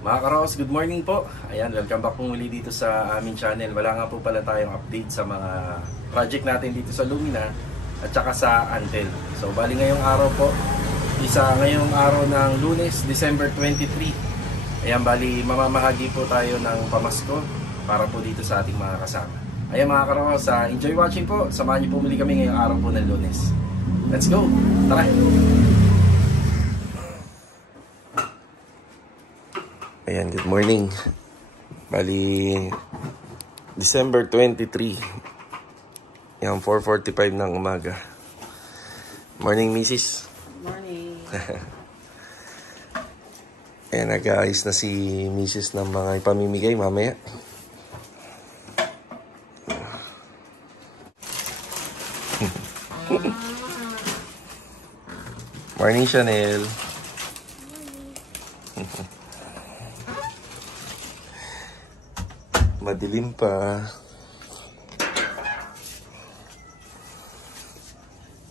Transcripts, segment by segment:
Mga Karos, good morning po. Ayan, welcome back po muli dito sa aming channel. Wala nga po pala tayong update sa mga project natin dito sa Lumina at saka sa Antel. So, bali ngayong araw po, ngayong araw ng Lunes, December 23. Ayan, bali mamamahagi po tayo ng pamasko para po dito sa ating mga kasama. Ayan mga Karos, enjoy watching po. Samahan niyo po muli kami ngayong araw po ng Lunes. Let's go! Tara! Ayan, good morning. Bali, December 23. Ayan, 4:45 ng umaga. Morning, Mrs. Morning. Ayan, nag-aayos na si Mrs. ng mga ipamimigay mamaya. Morning, Chanel. Madilim pa.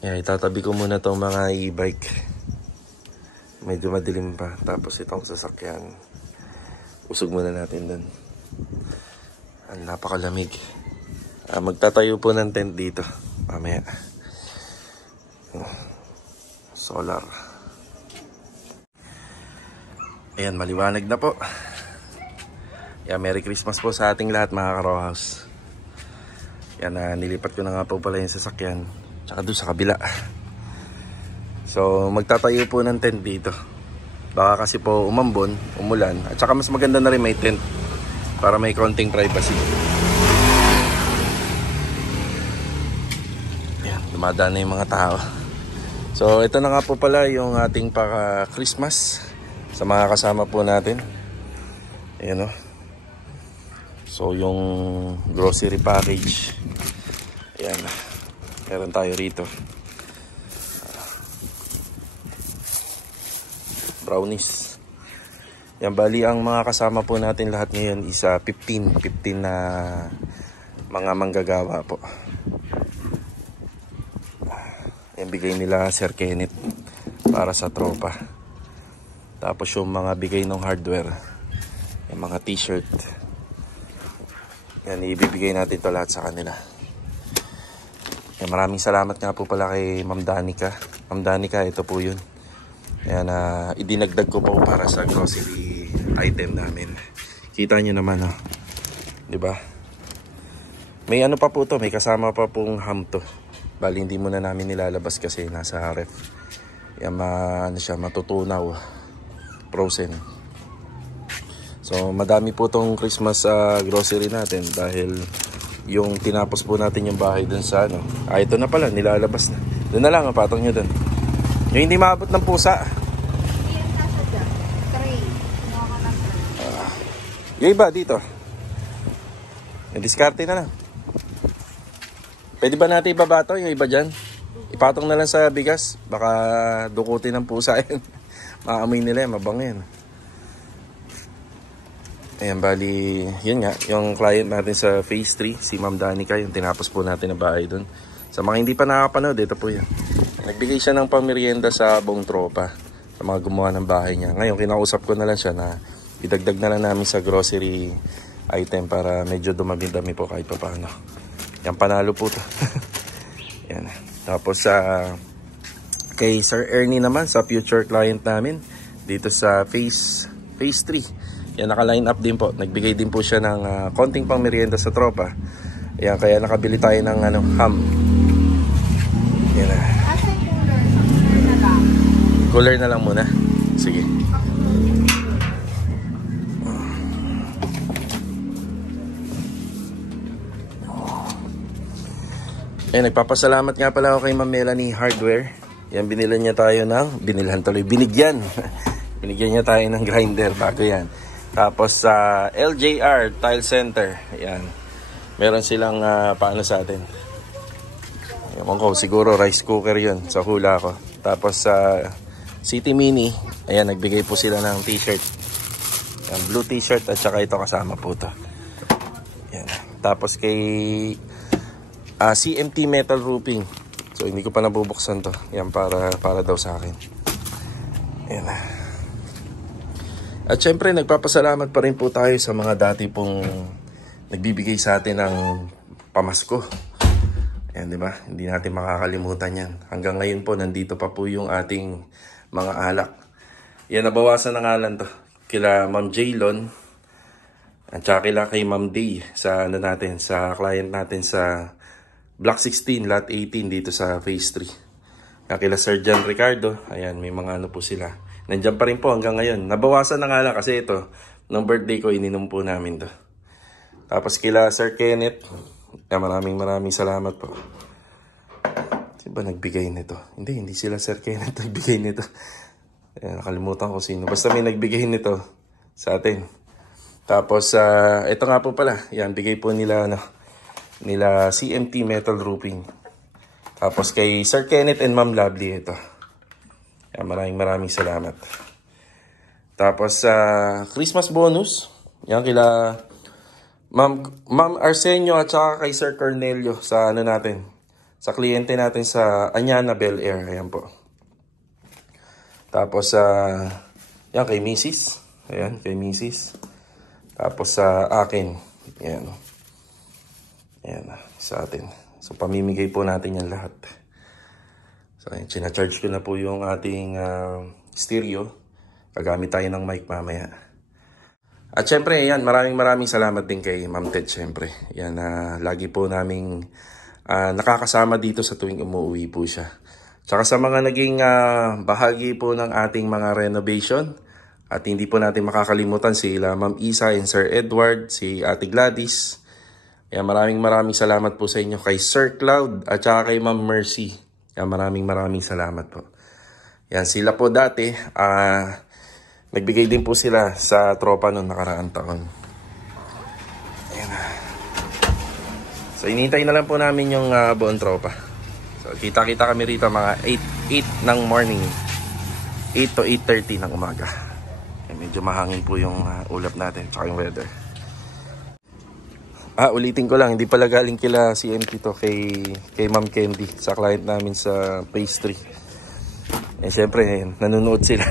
Yan, itatabi ko muna itong mga e-bike. Medyo madilim pa. Tapos itong sasakyan. Usog muna natin dun. Napakalamig. Magtatayo po ng tent dito. Mamaya. Solar. Ayan, maliwanag na po. Yeah, Merry Christmas po sa ating lahat mga Ka-Row-House. Yan, nilipat ko na nga po pala yung sasakyan. Tsaka doon sa kabila. So, magtatayo po ng tent dito. Baka kasi po umambon, umulan. At saka mas maganda na rin may tent. Para may konting privacy. Yan, dumadaan na yung mga tao. So, ito na nga po pala yung ating paka-Christmas. Sa mga kasama po natin. Ayan o. So, yung grocery package. Ayan. Meron tayo rito. Brownies. Yan, bali ang mga kasama po natin lahat ngayon is 15 na mga manggagawa po. Yan, bigay nila Sir Kenneth para sa tropa. Tapos yung mga bigay ng hardware. Yung mga t-shirt. Yan, ibibigay natin to lahat sa kanila. Yan, maraming salamat nga po pala kay Ma'am Danica. Ma'am Danica, ito po yun. Yan, idinagdag ko po para sa grocery item namin. Kita nyo naman, oh. Diba? May ano pa po to, may kasama pa pong ham to. Bali, hindi muna namin nilalabas kasi nasa ref. Yan, ano siya, matutunaw. Frozen. So, madami po tong Christmas grocery natin dahil yung tinapos po natin yung bahay dun sa ano. Ito na pala, nilalabas na. Doon na lang, patong nyo dun. Yung hindi maabot ng pusa. Iyan nasa dyan. Tray. Yung iba dito. Yung diskarte na lang. Pwede ba natin ibaba to, yung iba dyan? Ipatong na lang sa bigas. Baka dukutin ng pusa yan. Maamoy nila yan, mabango yan. Ayan, bali, yun nga, yung client natin sa Phase 3, si Ma'am Danica, yung tinapos po natin na bahay dun. Sa mga hindi pa nakapanood, ito po yan. Nagbigay siya ng pamerienda sa buong tropa, sa mga gumawa ng bahay niya. Ngayon, kinausap ko na lang siya na idagdag na lang namin sa grocery item para medyo dumami-dami po kahit pa paano. Yan, panalo po to. Yan. Tapos, kay Sir Ernie naman, sa future client namin, dito sa Phase 3. Yan, naka-line up din po. Nagbigay din po siya ng konting pang merienda sa tropa. Ayan, kaya nakabili tayo ng ham. Yan na. Asa cooler? Cooler na lang. Cooler na lang muna. Sige. Ayan, nagpapasalamat nga pala ako kay Ma'am Melanie Hardware. Yan, binigyan niya tayo ng... Binigyan. Binigyan niya tayo ng grinder. Bago yan. Tapos sa LJR Tile Center, ayan. Meron silang paano sa atin. Ewan ko, siguro rice cooker 'yun sa hula ko. Tapos sa City Mini, ayan, nagbigay po sila ng t-shirt. Ayan, blue t-shirt at saka ito kasama po 'to. Ayan. Tapos kay CMT Metal Roofing. So hindi ko pa nabubuksan 'to. Yan para daw sa akin. Ayan. At syempre, nagpapasalamat pa rin po tayo sa mga dati pong nagbibigay sa atin ng pamasko. Ayan, di ba? Hindi natin makakalimutan yan. Hanggang ngayon po, nandito pa po yung ating mga alak. Yan, nabawasan ng ngalan to. Kila Ma'am Jaylon, at saka kay Ma'am Day sa, natin, sa client natin sa Block 16, Lot 18 dito sa Phase 3. Kila Sir John Ricardo, ayan, may mga ano po sila. Nandiyan pa rin po hanggang ngayon. Nabawasan na nga lang kasi ito, nung birthday ko, ininom po namin to. Tapos kila Sir Kenneth, maraming salamat po. Sino ba nagbigay nito? Hindi sila Sir Kenneth nagbigay nito. Nakalimutan ko sino. Basta may nagbigay nito sa atin. Tapos, ito nga po pala. Yan, bigay po nila CMT Metal Roofing. Tapos kay Sir Kenneth and Ma'am Lovely ito. Yan, maraming salamat. Tapos, Christmas bonus. Yan, kila Ma'am Arsenio at saka kay Sir Cornelio sa ano natin. Sa kliyente natin sa Anyana Bel Air. Ayan po. Tapos, yan, kay Mrs. Ayan, kay Mrs. Tapos sa akin. Ayan. Ayan, sa atin. So, pamimigay po natin yan lahat. So, ayan, charge ko na po yung ating stereo. Gagamit tayo ng mic mamaya. At syempre, yan, maraming salamat din kay Ma'am Ted, syempre. Yan, lagi po naming nakakasama dito sa tuwing umuwi po siya. Tsaka sa mga naging bahagi po ng ating mga renovation. At hindi po natin makakalimutan sila Ma'am Isa and Sir Edward, si Ate Gladys. Yan, maraming salamat po sa inyo kay Sir Cloud at saka kay Ma'am Mercy. Yan, maraming salamat po. Yan, sila po dati, nagbigay din po sila sa tropa noong nakaraang taon. Ayan. So, inintay na lang po namin yung buong tropa. So, kita-kita kami rito mga 8 ng morning. 8 to 8:30 ng umaga. Ayan, medyo mahangin po yung ulap natin, tsaka yung weather. Ulitin ko lang, hindi pala galing kila CMT to kay Ma'am Candy sa client namin sa Phase 3. Eh, syempre, nanonood sila.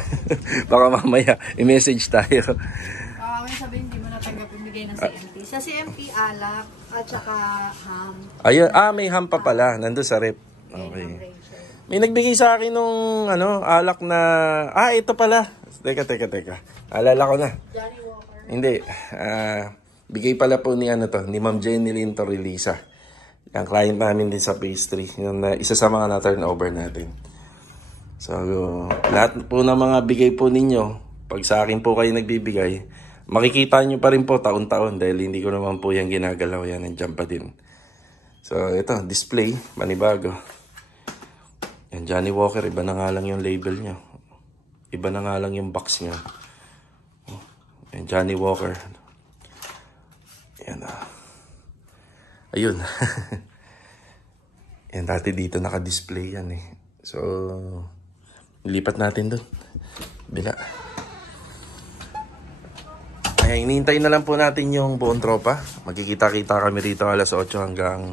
Baka mamaya, i-message tayo. May sabihin, hindi mo natanggap ibigay ng CMT. Sa CMT, alak at saka ham. Ayun, may ham pa pala. Nandun sa rep. Okay. May nagbigay sa akin nung alak na... ito pala. Teka. Alala ko na. Johnny Walker. Hindi. Bigay pala po ni ni Ma'am Jenny Lynn Torrelisa. Ang client namin din sa Phase 3. Yung isa sa mga na-turnover natin. So, lahat po ng mga bigay po ninyo, pag sa akin po kayo nagbibigay, makikita nyo pa rin po taon-taon dahil hindi ko naman po yan ginagalaw, yan, nandiyan pa din. So, ito, display, manibago. Yan, Johnny Walker, iba na nga lang yung label nyo. Iba na nga lang yung box nyo. Yan, Johnny Walker. Yan, ayun. Yan, dati dito naka-display yan eh. So, lipat natin doon. Bila. Ay, hinihintay na lang po natin yung buong tropa. Magkikita-kita kami rito alas 8 hanggang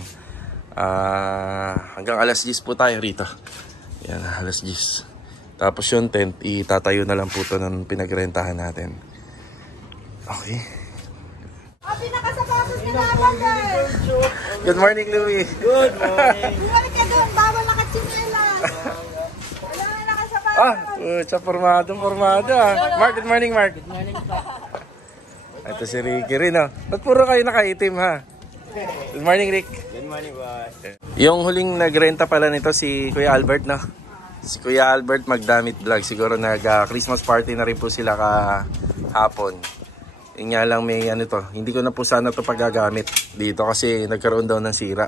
alas 10 po tayo rito. Yan, alas 10. Tapos yung tent, itatayo na lang po ito ng pinagrentahan natin. Okay. Pinakasapatos ni Naman, guys! Good morning, Louie. Good morning. Bumalik ka doon, bawal nakatsinelas. Wala nga nakasapatos. Formado. Mark, good morning, Mark. Good morning po. Ito si Ricky rin, Ba't puro kayo nakaitim, ha? Good morning, Rick. Good morning, boss. Yung huling nagrenta pala nito si Kuya Albert, Si Kuya Albert Magdamit Vlog. Siguro nag-Christmas party na rin po sila kahapon. Yung nga lang may hindi ko na po sana ito pagagamit dito kasi nagkaroon daw ng sira.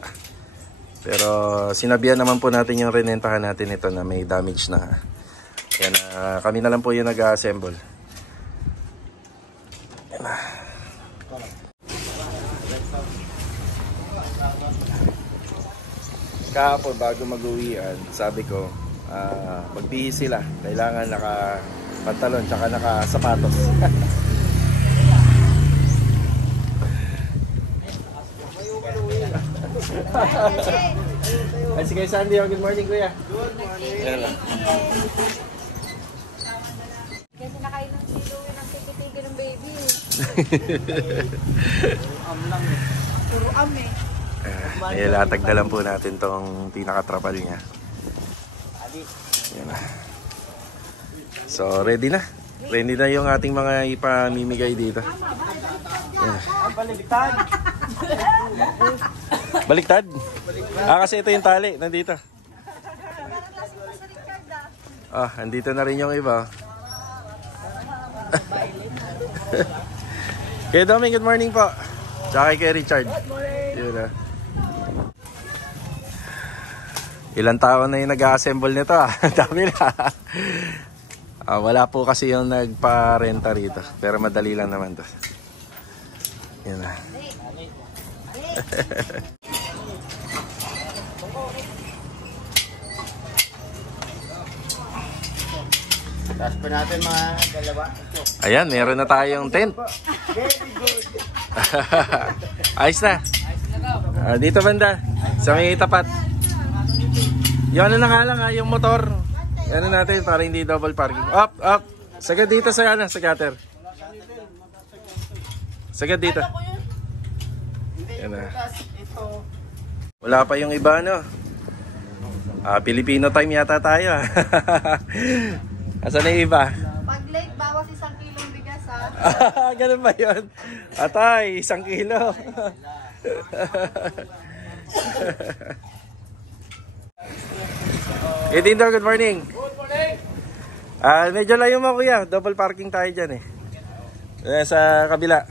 Pero sinabihan naman po natin yung renentahan natin ito na may damage na. Yan, kami na lang po yung nag-assemble. Kahapon bago mag-uwian, sabi ko, magbihis sila. Kailangan naka-pantalon tsaka naka-sapatos. Ay, si Kuya Sandy, good morning, Kuya. Good morning. Kasi nakainom si Louie ng tititig Puro am eh. Ilatag na lang po natin tong pinaka-trapal niya. Yan na. So, ready na. Ready na yung ating mga ipamimigay dito. Yan. Baliktad. Baliktad? Kasi ito yung tali. Nandito. Andito na rin yung iba. Kay Doming, good morning po. Tsaka kay Richard. Good morning. Yun na. Ilang taon na yung nag-assemble nito Dami na. Wala po kasi yung nagpa-renta rito. Pero madali lang naman to. Yan na. Tapos pa natin mga dalawa. Ayan, meron na tayong tent. Very good. Ayos na. Dito banda. Sa may tapat. Yung ano na nga lang yung motor. Ano natin para hindi double parking. Up, up. Sagad dito sa sa gutter. Sagad dito. Yan na. Wala pa yung iba Filipino time yata tayo. Asan na yung iba? Pag late, bawas 1 kilong bigas Ganun ba yun? Atay, 1 kilo. Tindo, good morning. Good morning. Medyo layo mo kuya, double parking tayo dyan sa kabila.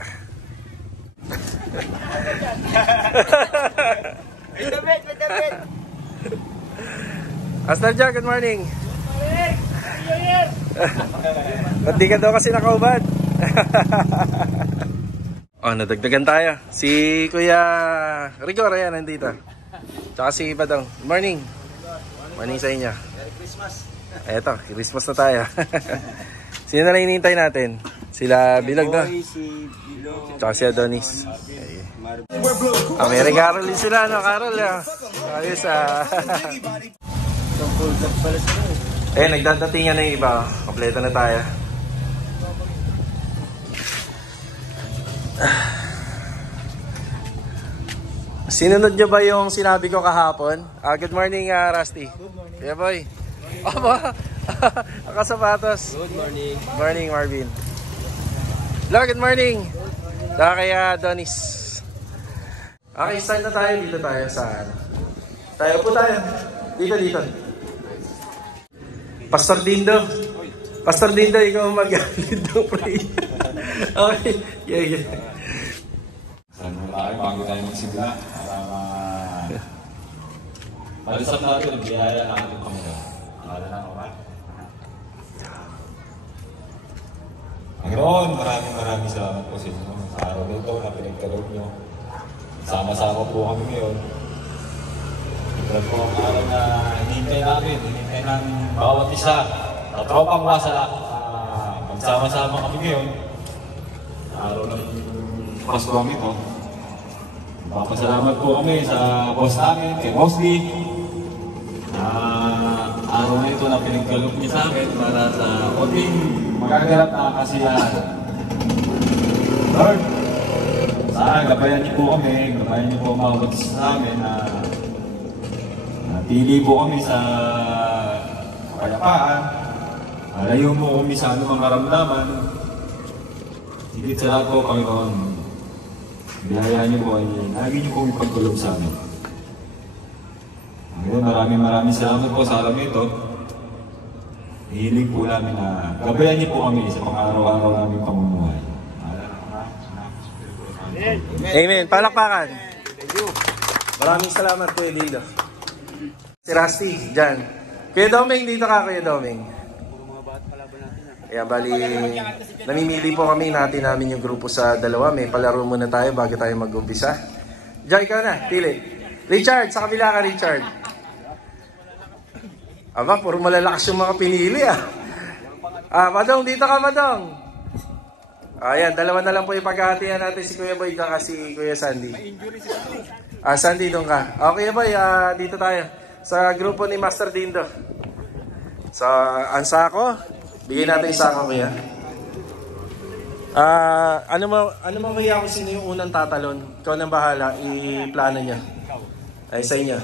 Wait a bit. Astar dyan, good morning. Ba't di ka daw kasi nakaubad? Nadagdagan tayo. Si Kuya Rigor, ayan, nandito. Tsaka si Badong. Good morning. Morning sa inyo. Merry Christmas. Eto, Christmas na tayo. Sino na hinihintay natin? Sila Bilog, no? Si Bilog. Tsaka si Adonis. May regalo din sila, Carol? Ayos, nagdadatingan na yung iba. Kompleto na tayo. Sinunod nyo ba yung sinabi ko kahapon? Good morning, Rusty. Good morning. Yeah, boy. Nakasapatos. Good morning. Morning, Marvin. Hello, good morning. Saka kay Donis. Okay, start na tayo. Dito tayo sa tayo po tayo. Dito. Pastor Dindo. Pastor Dindo, ikaw mag-lead ng pray. Okay. Yeah. Sana tayo bago tayo magsimula para malusap natin ang biyaya ng ating Panginoon. Para na naman. Panginoon, maraming salamat po sa inyo. Sa araw nito na pinagkaloob nyo. Sama-sama po kami ngayon. Ito po ang araw na hinihintay ng bawat isa. Sa tropang wasala, magsama-sama kami ngayon. Araw ng Pasko kami po. Papasalamat po kami sa boss namin, kay Boss Lee. Araw na ito na pinagkaloob niya sa akin para sa konting magaganap na kasiyahan. Lord, sana gabayan niyo po kami, gabayan niyo po ang mga batis sa amin na natili po kami sa kapayapaan. Alayo mo kami sa anumang karamdaman. Higit sa lahat po, Panginoon, biyayaan niyo po ay lagi niyo po ipagkulob sa amin. Ngayon, maraming salamat po sa araw nito. Hihiling po namin na gabayan niyo po kami sa pang-araw-araw namin pamumuhay. Amen. Palakpakan. Maraming salamat, Kuya Dindo. Si Rusty, dyan. Kuya Doming, dito ka, Kuya Doming. Kaya bali, namimili po kami, natin namin yung grupo sa dalawa. May palaro muna tayo bago tayo mag-umpisa. Diyan, ikaw na, pili. Richard, sa kabila ka, Richard. Aba, puro malalakas yung mga pinili Madong, dito ka, Madong. Ayan, dalawa na lang po yung paghahatian natin, si Kuya Boy at si Kuya Sandy. Sandy, doon ka. Okay, Boy, dito tayo. Sa grupo ni Master Dindo. Ang sako, bigyan natin yung sako, Kuya. Ano mo kaya kung sino yung unang tatalon? Ikaw nang bahala, i-plano niya. Ay, sa inyo.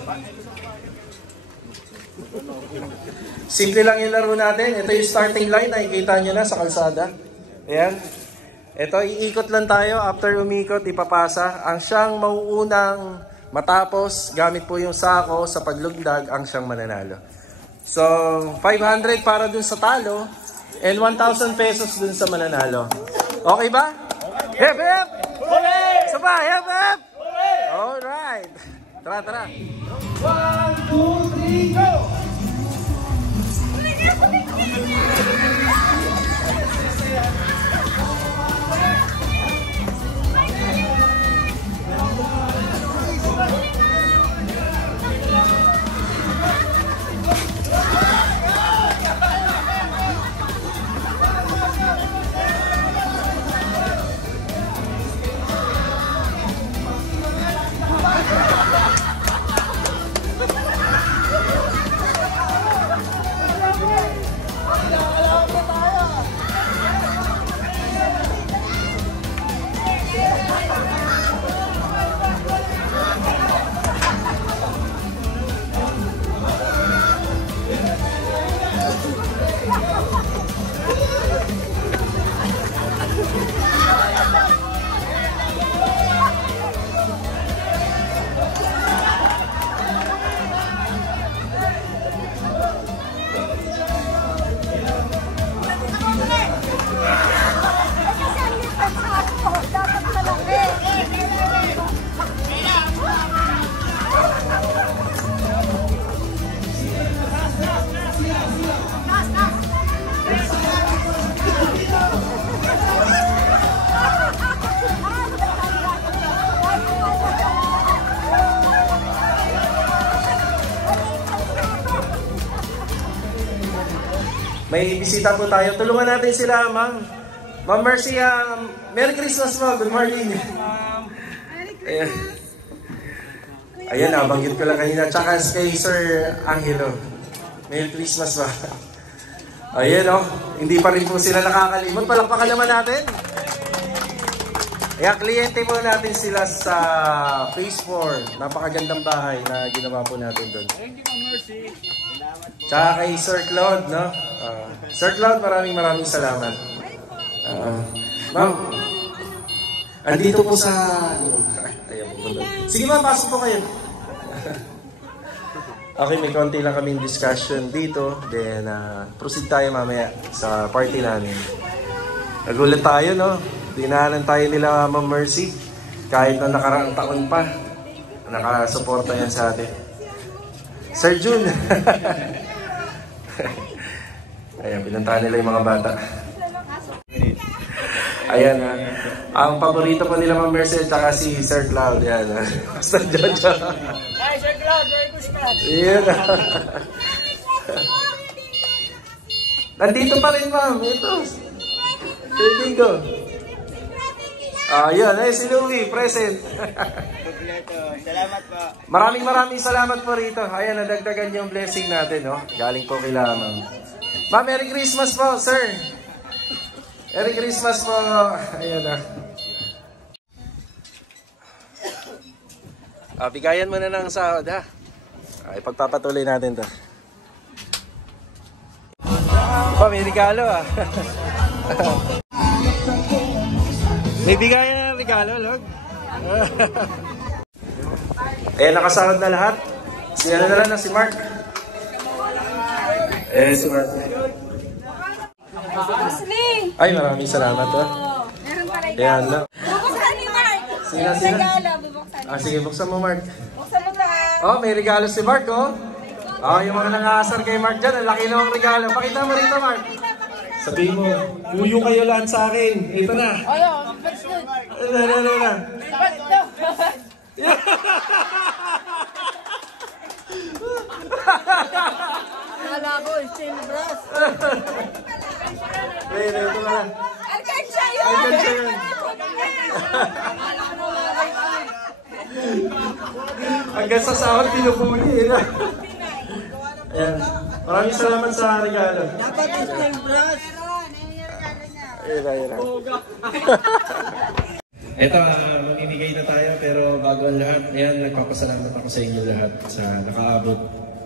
Simple lang yung laro natin. Ito yung starting line, nakikita nyo na sa kalsada. Ayan. Ito, iikot lang tayo. After umikot, ipapasa. Ang siyang mauunang matapos, gamit po yung sako sa paglugdag, ang siyang mananalo. So, 500 para dun sa talo and 1,000 pesos dun sa mananalo. Okay ba? Hep, hep! Sabay, hep, hep! Alright. Tara, tara. 1, 2, 3, go! May bisita po tayo. Tulungan natin sila, ma'am. Ma'am Mercy, Merry Christmas po. Good morning. Ayan. Ayan, nabanggit ko lang kanina. Tsaka kay Sir Angelo. Merry Christmas po. Ayan, oh. Hindi pa rin po sila nakakalimot. Palakpakan naman natin. Ayan, kliyente po natin sila sa Phase 4. Napakagandang bahay na ginawa po natin doon. Thank you, Mercy. Tsaka kay Sir Claude, no? Sir Claude, maraming salamat. Ma'am, andito po sa... Ayan po. Sige ma'am, pasok po kayo. Okay, may konti lang kaming discussion dito. Then, proceed tayo mamaya sa party namin. Nagulat tayo, no? Dinaanan tayo nila Ma'am Mercy. Kahit na nakaraang taon pa, nakasuporta yan sa atin. Sir Jun! Ayan, pinuntahan nila yung mga bata. Ayan, ang paborito po nila Ma'am Mercy at si Sir Cloud. Ayan, Sir Jojo. Hi, Sir Cloud. Merry Christmas. Ayan. Nandito pa rin, ma'am. Ito. Sir Digo. Ayan, si Louie, present. Salamat po. Maraming salamat po rito. Ayan, nadagdagan yung blessing natin, no? Galing po kila ma'am. Ma'am, Merry Christmas po, sir. Merry Christmas po. Ayan na. Bigayan mo na ng sahod, ha? Pagpapatuloy natin to. May regalo, ah. May bigayan na ng regalo, log. Ayan, nakasahod na lahat. Si ano na lang, si Mark. Si Mark. Ay, maraming salamat, ha. Meron pa rin. Ayan na. Bubuksan ni Mark. Sino? Regalo, bubuksan. Sige, buksan mo, Mark. Buksan mo na. Oh, may regalo si Mark, oh. Yung mga nangasar kay Mark dyan, ang laki ng regalo. Pakita mo rito, Mark. Sabihin mo, puyo kayo lahat sa akin. Ito na. Ayo, first good. Na. Kala ko, steel brass. Ito na. Arkansya yun! Arkansya yun. Hanggang sa sahod, pinupuli. Ayan. Maraming salamat sa regalo. Dapat steel brass. Ira. Ito, mamimigay na tayo pero bago ang lahat, ayan, nagpapasalamat ako sa inyo lahat sa nakaabot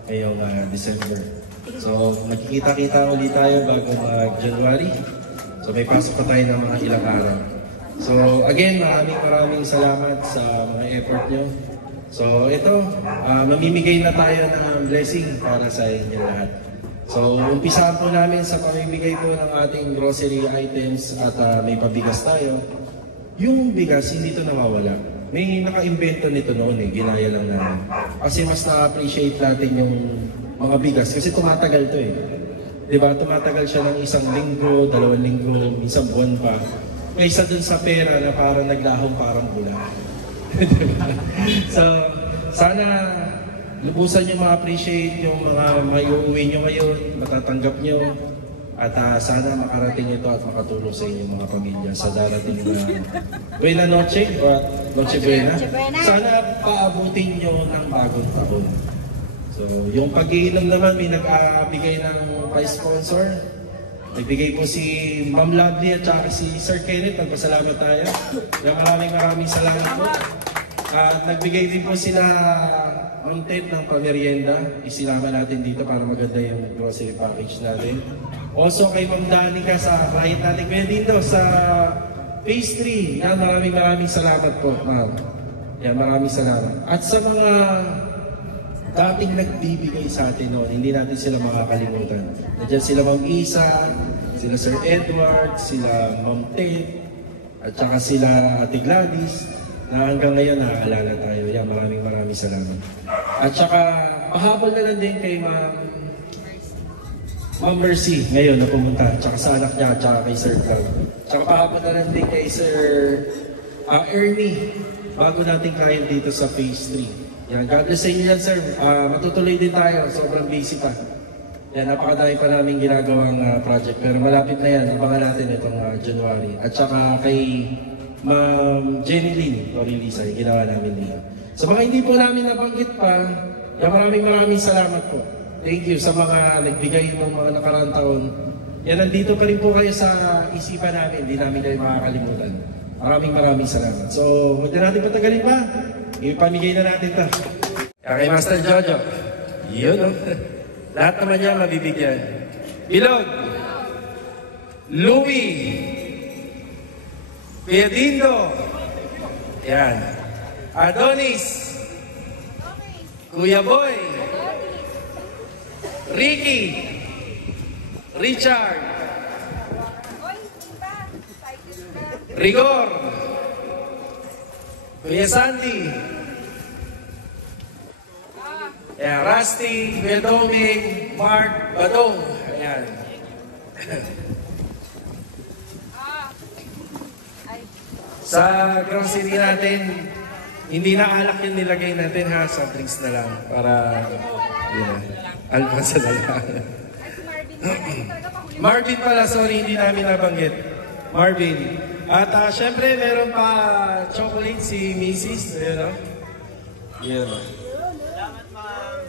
ngayong December. So, magkikita-kita ulit tayo bago mag-January. So, may pasok pa tayo ng mga ilang araw. So, again, maraming salamat sa mga effort nyo. So, ito, mamimigay na tayo ng blessing para sa inyo lahat. So, umpisahan po namin sa pamimigay po ng ating grocery items at may pabigas tayo. Yung bigas, hindi ito nawawala. May naka-invento nito noon ginaya lang namin. Kasi mas na-appreciate natin yung mga bigas kasi tumatagal to Diba? Tumatagal siya ng 1 linggo, 2 linggo, minsan buwan pa. Kaysa dun sa pera na parang naglahong parang bula. Diba? So, sana lubusan nyo ma-appreciate yung mga maiuwi nyo ngayon, matatanggap nyo. At sana makarating ito at makatulong sa inyong mga pamilya sa darating na Buena Noche o Noche Buena. Sana paabutin nyo ng bagong taon. So, yung pag-iinom naman, may nag-bigay ng pa-sponsor. Nagbigay po si Ma'am Lovely at saka si Sir Kenneth. Nagpasalamat tayo. Maraming salamat po. At nagbigay din po sila ang tent ng pamerienda. Isinama natin dito para maganda yung grocery package natin. Also kay Ma'am Danica sa client natin kuya dito sa Phase 3. Yan, maraming salamat po, ma'am. Yan, maraming salamat. At sa mga dating nagbibigay sa atin noon, hindi natin sila makakalimutan. Nandiyan sila Ma'am Isa, sila Sir Edward, sila Ma'am Ted, at saka sila Ate Gladys, na hanggang ngayon naaalala tayo. Yan, maraming salamat. At saka, pahabol na lang din kay Ma'am Mercy ngayon na pumunta. At saka sa anak niya, at saka kay Sir Cloud. At saka pahabol na lang din kay Sir Ernie, bago nating client dito sa Phase 3. Yan, God bless sa inyo yan, sir. Matutuloy din tayo. Sobrang busy pa. Yan, napakadami pa namin ginagawang project. Pero malapit na yan. Abangan natin itong January. At saka kay Ma'am Jenny Lynn Lisa, yung ginawa namin dito. Sa mga hindi po namin nabanggit pa, yan, maraming salamat po. Thank you sa mga nagbigay ng mga nakaraang taon. Yan, nandito pa rin po kayo sa isipan namin. Hindi namin kayo makakalimutan. Maraming salamat. So, huwag na natin patagalin pa. Ipamigay na natin ito. Kay Master Jojo. Yun, lahat naman niya mabibigyan. Bilog. Louie. Piedindo. Yan. Adonis. Kuya Boy. Ricky. Richard. Rigor. Kuya Sandy. Ayan, Rusty, Kuya Doming, Mark, Badong. Ayan. Sa grocery natin, hindi na alak yung nilagay natin ha, sa drinks na lang. Para, yun na, alpasa na lang. Marvin pala, sorry, hindi namin nabanggit. Marvin. At syempre, meron pa chocolate si Mrs. Ayan o. Yan o.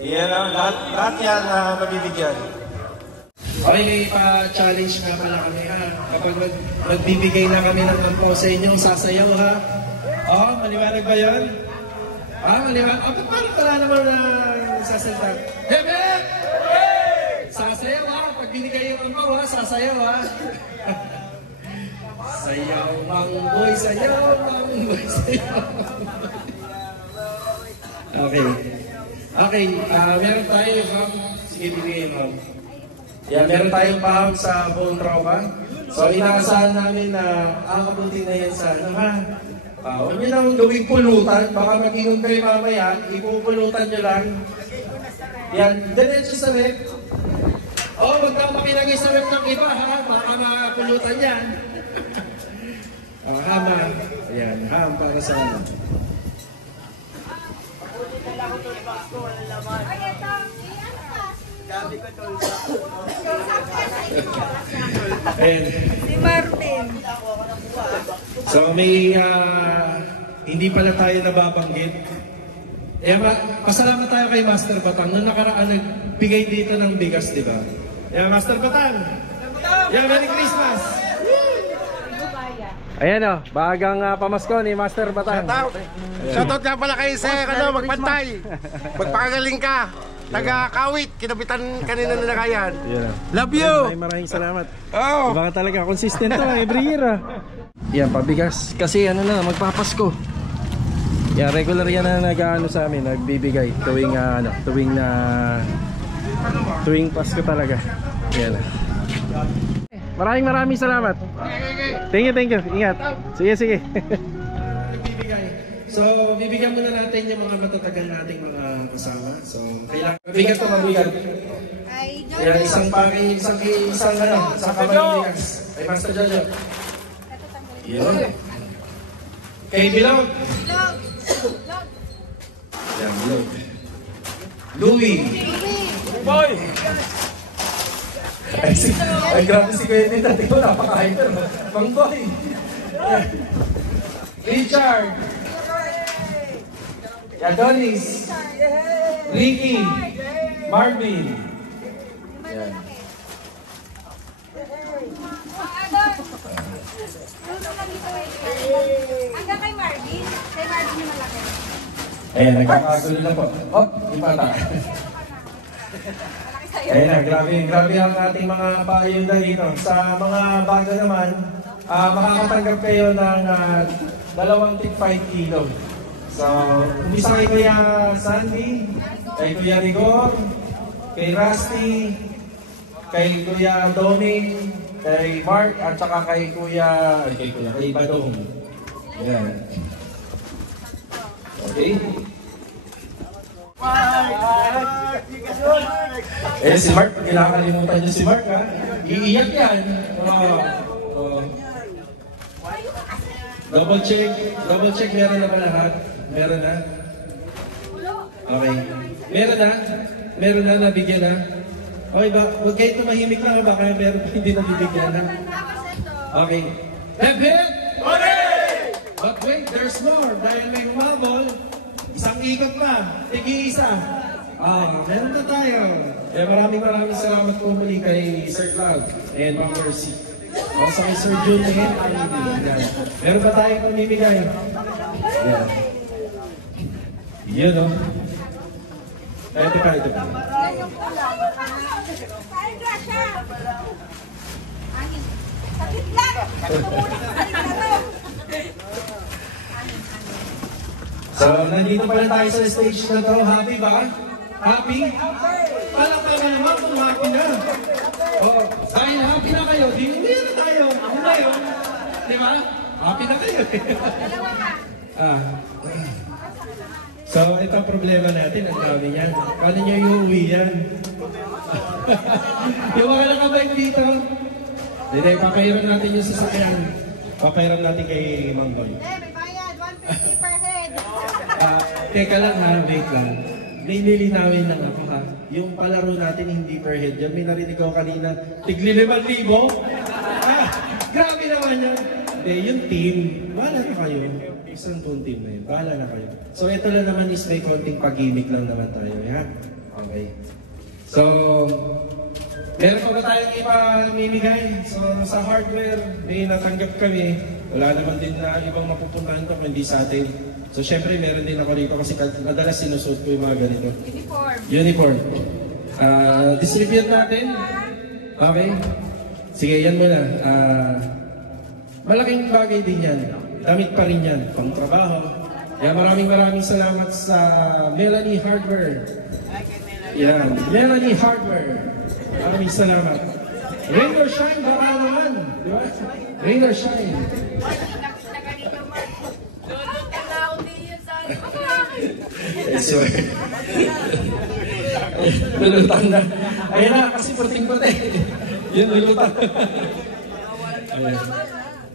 Yan o. Lahat yan mabibigyan. Okay, may pa-challenge nga pala kami ha. Kapag magbibigay na kami ng tampo sa inyo, sasayaw ha. Oh, maliwanag ba yun? Maliwanag. Paano pala naman sasalita? Hebe! Sasayaw ha. Pag binigay yung tampo ha, sasayaw ha. Sayaw, mangboy, sayaw, mangboy, sayaw. Okay, meron tayo, ma'am. Sige, bigay, ma'am. Yan, meron tayong paham sa buong tropa. So, inaasahan namin na akabuti na yan sa ano, ha? Huwag nyo nang gawing pulutan. Baka mag-inom kayo mamaya, ipupulutan nyo lang. Yan, diretso sa rep. Huwag nang makilagay sa rep ng iba, ha? Baka mapulutan yan. Hama. Ayan, ham para sa ano. Si Marvin. So may hindi pala tayo nababanggit. Pasalamat tayo kay Master Batang. Noong nakaraan nagbigay dito ng bigas, di ba? Master Batang. Merry Christmas! Ayan o, bagang pamasko ni Master Batang. Shoutout nga pala kay Sir, magpantay. Magpakagaling ka. Taga-Kawit, kinabitan kanina na nakayan. Love you! Maraming salamat. Oh. Baka talaga consistent to every year Yan, pabigas. Kasi ano na, magpapasko. Yan, regular yan na nag-ano sa amin, nagbibigay tuwing Pasko talaga. Yan. Maraming salamat. Thank you. Ingat. Sige. So, bibigyan muna natin yung mga matatagal nating mga kasama. So, kailangan mabigat. Ay, Yan, isang kamay bigas. Ay, Master Jojo. Yun. Kay Bilog. Yan, Bilog. Louie. Boy! Ay, grabe si Kuya Edith. Tingko, napaka-hyper. Mang Boy. Richard. Adonis. Ricky. Marvin. Yan. Hanggang kay Marvin. Kay Marvin yung malaki. Ayan, nagkakagulo na po. Oh, ipata. Ayan na, grabe ang ating mga paayuda dito. Sa mga bago naman, makakatanggap kayo ng 2 tig 5 kilo. So, umpisa kay Kuya Sandy, kay Kuya Rigor, kay Rusty, kay Kuya Doming, kay Mark, at saka kay Badong. Ayan. Okay. Si Mark, kailangan kalimutan niyo si Mark ha. Iiyak yan. Double check, meron na ba lahat? Meron na? Okay. Meron na, nabigyan na? Okay ba? Huwag kayo tumahimik lang baka meron hindi nabibigyan na. Okay. Hep! But wait, there's more. Dahil may humabol, isang ikot pa, tig-iisa. Meron na tayo. Maraming salamat po muli kay Sir Cloud and Ma'am Mercy. Also kay Sir Jun and meron pa tayong pamimigay. Yan. Yun o. Ito pa. Sakit lang! So, nandito pala tayo sa stage na to. Happy ba? Happy? Palakpakan naman kung happy na. Oh, dahil happy na kayo, di na tayo. Ako na yun. Di ba? Happy na kayo. So, ito ang problema natin. Ang dami yan. Paano nyo iuwi yan? Yung mga nakabike dito. Hindi, papairam natin yung sasakyan. Papairam natin kay Mang Boy. May bayad, 150 per head. Teka lang ha, wait lang. May nilinawin lang ako ha. Yung palaro natin hindi per head yan. May narinig ako kanina, tigli 5,000. Grabe naman yan. Hindi, yung team, bahala na kayo. Isang buong team na yun, bahala na kayo. So ito lang naman is may konting pag-gimmick lang naman tayo. Ha? Okay. So, meron pa ba tayong ipamimigay? So sa hardware, may natanggap kami. Wala naman din na ibang mapupuntahan to kundi sa atin. So syempre meron din ako rito kasi madalas sinusuot ko yung mga ganito. Uniform. Distribute natin. Okay. Sige, yan muna. Malaking bagay din yan. Damit pa rin yan. Pang trabaho. Yan, maraming salamat sa Melanie Hardware. Yan, Melanie Hardware. Maraming salamat. Rain or shine, baka naman. Di ba? Rain or shine. Lulutang na. Ayan na, kasi puting-puti. Yun, lulutang.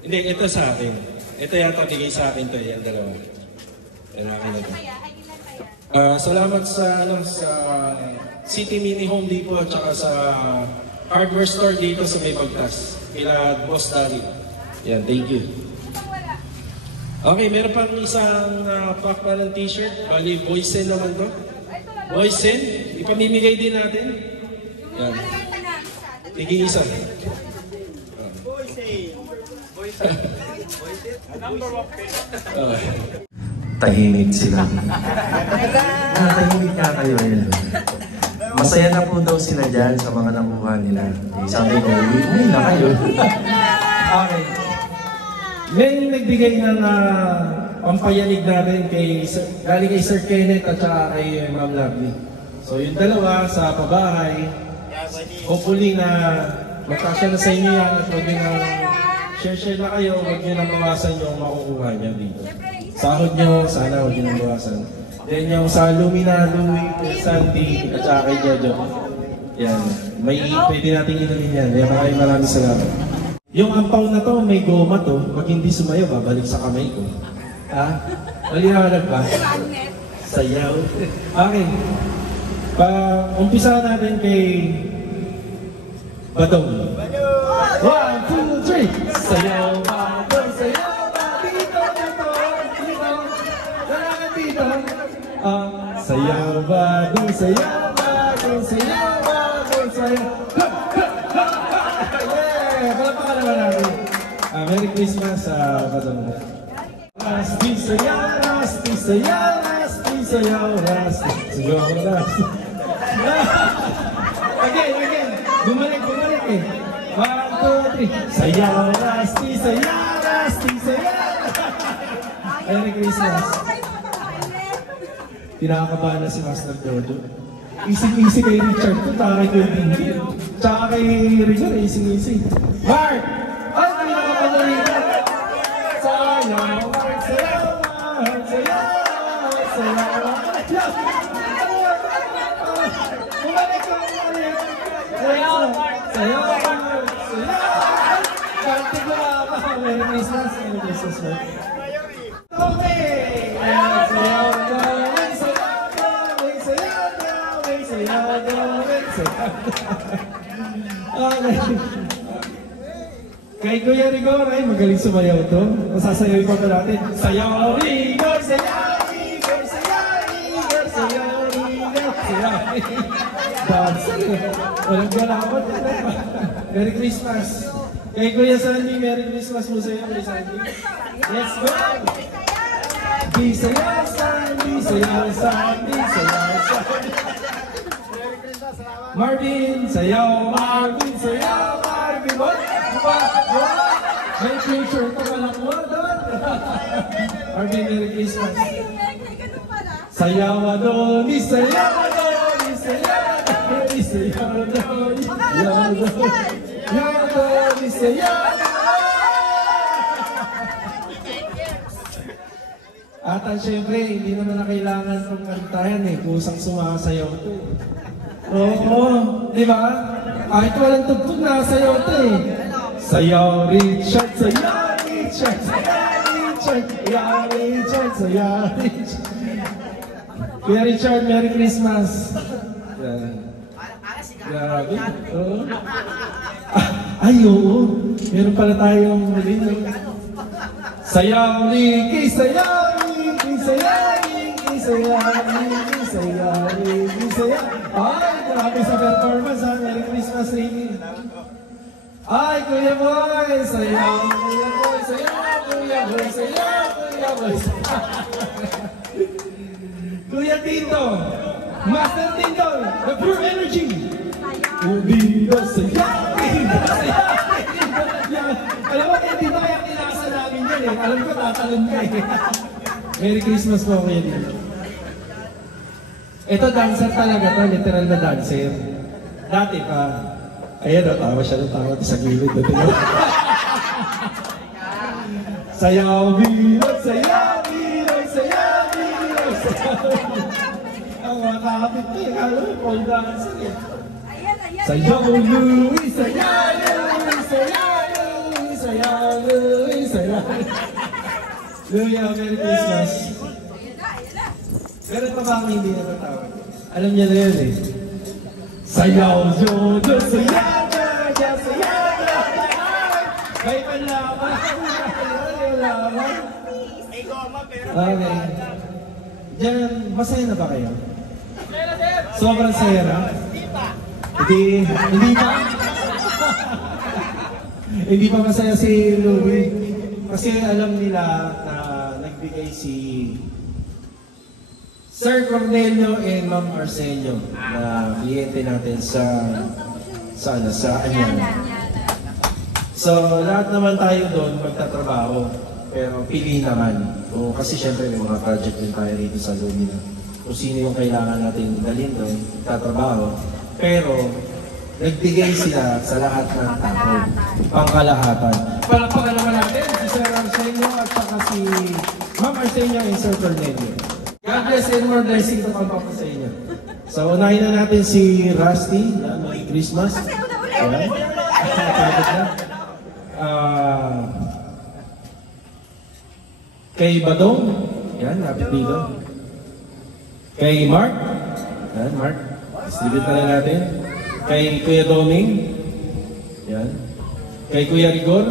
Hindi, ito sa akin. Ito yata bigay sa akin to. Yan, dalawa. Yan akin na ito. Salamat sa City Mini Home Depot at saka sa hardware store dito sa May Bagtas. Kila Boss Daddy. Yan, thank you. Okay, meron pang isang pack na ng t-shirt. Bali, Boysen naman to. Boysen, ipamimigay din natin. Yan. Tigil isa. Tahimik sila. Tahimik nga kayo. Masaya na po daw sila dyan sa mga nakuha nila. Sabi ko, uwi na kayo. Okay. May nagbigay ng pampayanig natin galing kay Sir Kenneth at saka kay Ma'am Lovely. So yung dalawa sa pabahay, hopefully na magkasya na sa inyo yan at huwag nyo nang share na kayo, huwag nyo nang bawasan yung makukuha niya dito. Sahod nyo, sana huwag nyo nang bawasan. Then yung sa Lumina, Louie, Sandy, at saka kay Jojo. Yan, pwede natin inumin yan. Kaya maraming salamat. Yung ampaw na to, may goma to. Pag hindi sumayo, babalik sa kamay ko. Ha? Maliwanag ba? Sayaw. Okay. Umpisa natin kay Badong. 1, 2, 3! Sayaw, Badong, sayaw, dito, dito, dito. Kailangan dito. Sayaw, Badong, sayaw, Badong, sayaw, Badong, sayaw. Palapakan naman natin. Merry Christmas sa Badong. Rasti sayaw, rasti sayaw, rasti sayaw, rasti sayaw, rasti. Again. Bumalik eh. 1, 2, 3. Sayaw, rasti sayaw, rasti sayaw. Merry Christmas. Tinakabahan na si Master Jojo. Easy kay Richard to, tsaka kay Kundi. Tsaka kay Richard, easy. Mark! Ay, pinakabahan rito. Sayaw, Mark, sayaw, Mark, sayaw, sayaw. Bumalik ko, bumalik. Sayaw, Mark, sayaw, Mark, sayaw. Kanti ko na ako. Merry Christmas, Mark. Okay! Sayaw, okay. Kay Kuya Rigor ay magaling sumayaw to. Masasayawin pa natin. Sayaw, Rigor, sayaw, Rigor, sayaw, Rigor, sayaw, Rigor, sayaw. Dancer. Walang galawat. Merry Christmas. Kay Kuya Sandy, Merry Christmas mo sa'yo, Kuya Sandy. Let's go! Di sayaw, Sandy, sayaw, Sandy, sayaw, Sandy. Marvin, sayaw, Marvin, sayaw, Marvin. What? May future pa pala po doon. Marvin, Merry Christmas. Sayaw, Adoni, sayaw, Adoni, sayaw, Adoni, sayaw, Adoni, sayaw, Adoni, sayaw, At syempre, hindi naman na kailangan kong kantahan eh, kusang sumasayaw ito. Oo, di ba? Kahit walang tugtog na sayaw ito eh. Sayaw Richard, sayaw Richard, sayaw Richard, sayaw Richard, sayaw Richard. Kuya Richard, Merry Christmas. Grabe. Ay, oo. Meron pala tayong muli. Sayaw Ricky, sayaw Ricky, sayaw Ricky, sayaw Ricky, sayaw Ricky, sayaw. Ay, grabe sa performance ha. Merry Christmas, Ricky. Ay, Kuya Boy, sayaw, Kuya Boy, sayaw, Kuya Boy, sayaw, Kuya Boy. Kuya Tito, Master Tito, the pure energy. Ubindo, sayaw, Ubindo, sayaw. Alam mo, hindi ba kaya kinasa namin yan eh? Alam ko, tatalon ka eh. Merry Christmas po, Kuya Tito. Ito, dancer talaga to, literal na dancer. Dati pa, ayan o, tawa siya ng tawa sa gilid. Sayaw, bilog, sayaw, bilog, sayaw, bilog, sayaw. Ang mga kakapit ko eh, alam mo, pole dancer eh. Sayaw, Louie, sayaw, Louie, sayaw, Louie, sayaw, Louie, sayaw. Louie, Merry Christmas. Meron pa ba ang hindi natatawag? Alam niya na yun eh. Sayaw, Jojo, sayaw, Jojo, sayaw, Jojo. May panlaman. Okay. Diyan, masaya na ba kayo? Sobrang saya na? Hindi pa? Hindi pa masaya si Louie. Kasi alam nila na nagbigay si Sir Cornelio and Ma'am Arsenio na kliyente natin sa Anyana. So lahat naman tayo doon magtatrabaho, pero pili naman. Kasi syempre may mga project din tayo rito sa Lumina. Kung sino yung kailangan natin dalhin doon, tatrabaho. Pero nagbigay sila sa lahat ng tao. Pangkalahatan. Palakpakan naman natin si Sir Arsenio at saka si Ma'am Arsenio and Sir Cornelio. God bless and more blessing to come pa sa inyo. So unahin na natin si Rusty. Merry Christmas. Ayan. Kay Badong. Yan, lapit dito. Kay Mark. Yan, Mark. Distribute na lang natin. Kay Kuya Doming. Yan. Kay Kuya Rigor.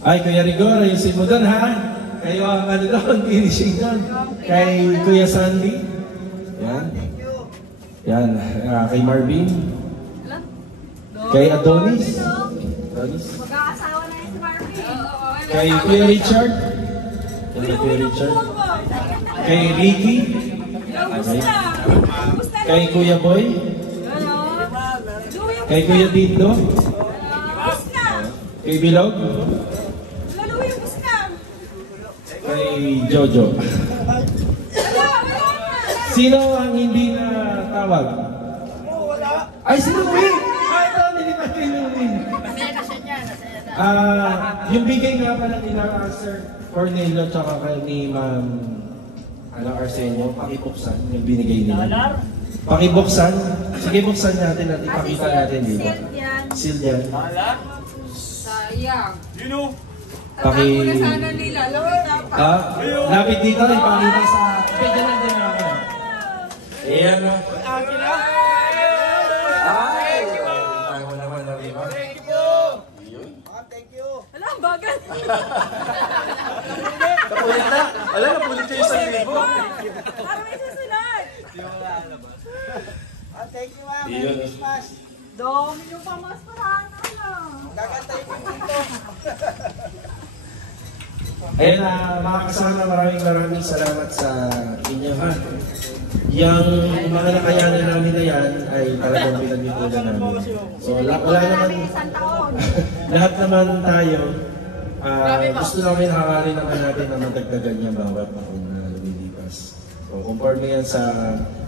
Ay, Kuya Rigor, ayusin mo doon ha. Kayo ang ano doon, finishing doon. Kay Kuya Sandy. Yan. Yan. Kay Marvin. Kay Adonis. Mag-aasawa na yun si Marvin. Kay Kuya Richard. Kay Kuya Richard. Kay Ricky. Okay. Kay Kuya Boy. Kay Kuya Dindo. Kay Bilog. Kay Jojo. Sino ang hindi na tawag? Ay, si Louie! Ay, ito, nilipat kay Louie. Yung bigay nga pala nila Sir Cornelio tsaka kay ni Ma'am Arsenio, pakibuksan yung binigay nila. Pakibuksan. Sige, buksan natin at ipakita natin dito. Sealed yan. Sayang. Paki... Muna sana nila. Lapit dito, ipakita sa... Pwede lang din ako. Ayan na. Ayaw mo naman na rin. Thank you. Wala, bagal. Napulit na. Alam, napulit kayo sa libo. Para may susunod. Thank you, ma'am. Merry Christmas. Dami yung pamasparahan. Kakantay ko dito. Ayan mga kasama, maraming salamat sa inyo ha. Yung mga nakayanan namin na yan ay talagang pinag-ipunan namin. So wala naman, lahat naman tayo, gusto namin hangarin naman natin na madagdagan niya bawat taon na lumilipas. So conforme yan sa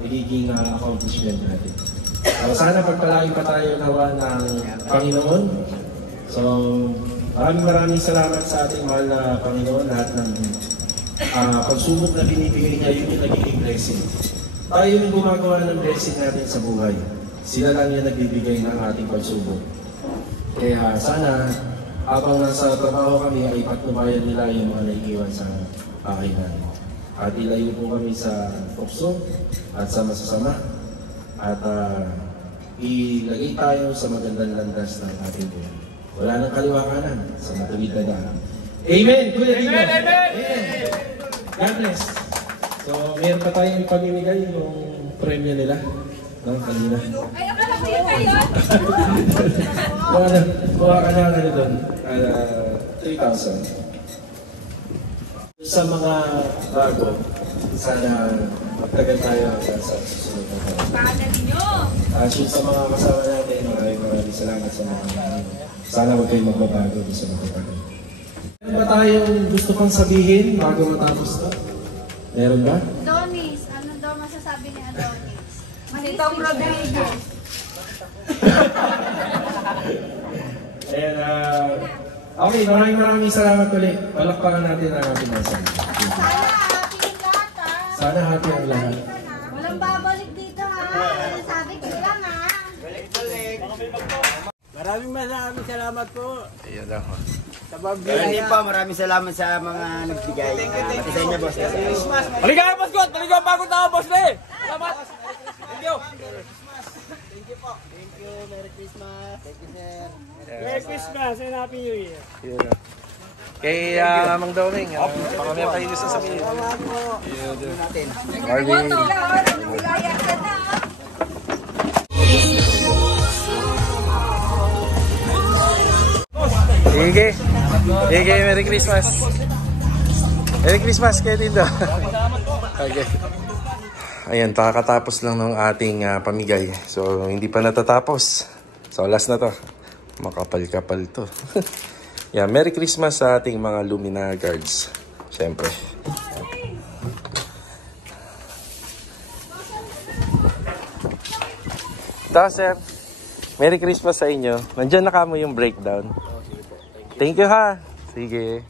magiging accomplishment natin. So sana pagpalain pa tayo nawa ng Panginoon. So maraming salamat sa ating mahal na Panginoon. Lahat ng pagsubok na binibigay niya, yun yung nagiging blessing. Tayo yung gumagawa ng blessing natin sa buhay. Sila lang yung nagbibigay ng ating pagsubok. Kaya sana, habang nasa trabaho kami, ay patnubayan nila yung mga naiiwan sa bahay natin. At ilayo po kami sa tukso at sa masasama. At ilagay tayo sa magandang landas ng ating buhay. Wala nang kaliwakanan sa matuwid na daan. Amen! Kuya Dino! Amen! God bless! So, meron pa tayong ipamimigay yung premyo nila. No, kanina. Ay, akala ko yun kayo. Buha ka na ano doon. 3,000. Sa mga bago, sana magtagal tayo hanggang sa susunod na tayo. Paano ninyo? Sa mga kasama natin, maraming salamat sa mga sana huwag kayong magbabago sa mga tagal. Meron ba tayong gusto pang sabihin bago matapos to? Meron ba? Adonis. Ano daw masasabi ni Adonis? Manitong Rodriguez. Ayan, okay, maraming salamat ulit. Palakpakan natin ang ating nasa. Sana happy ang lahat. Walang babalik dito ha. Sabi ko lang ha. Balik-balik. Maraming salamat po. Ayan lang. Hindi pa, maraming salamat sa mga nagbigay. Pati sa inyo, boss. Maligaya, Boss God! Maligaya bagong tao, Boss Le! Salamat! Thank you! Thank you po. Thank you. Merry Christmas. Thank you, sir. Merry Christmas and Happy New Year! Yun lang. Kay Mang Doming, baka meron kayo gusto sabihin. Salamat po. Natin. Marvin. Sige. Sige, Merry Christmas. Merry Christmas kayo dito. Okay. Ayan, kakatapos lang ng ating pamigay. So, hindi pa natatapos. So, last na to. Makapal-kapal to. Yeah, Merry Christmas sa ating mga Lumina guards. Siyempre. Ito, sir. Merry Christmas sa inyo. Nandiyan na kamo yung breakdown. Thank you, ha. Sige.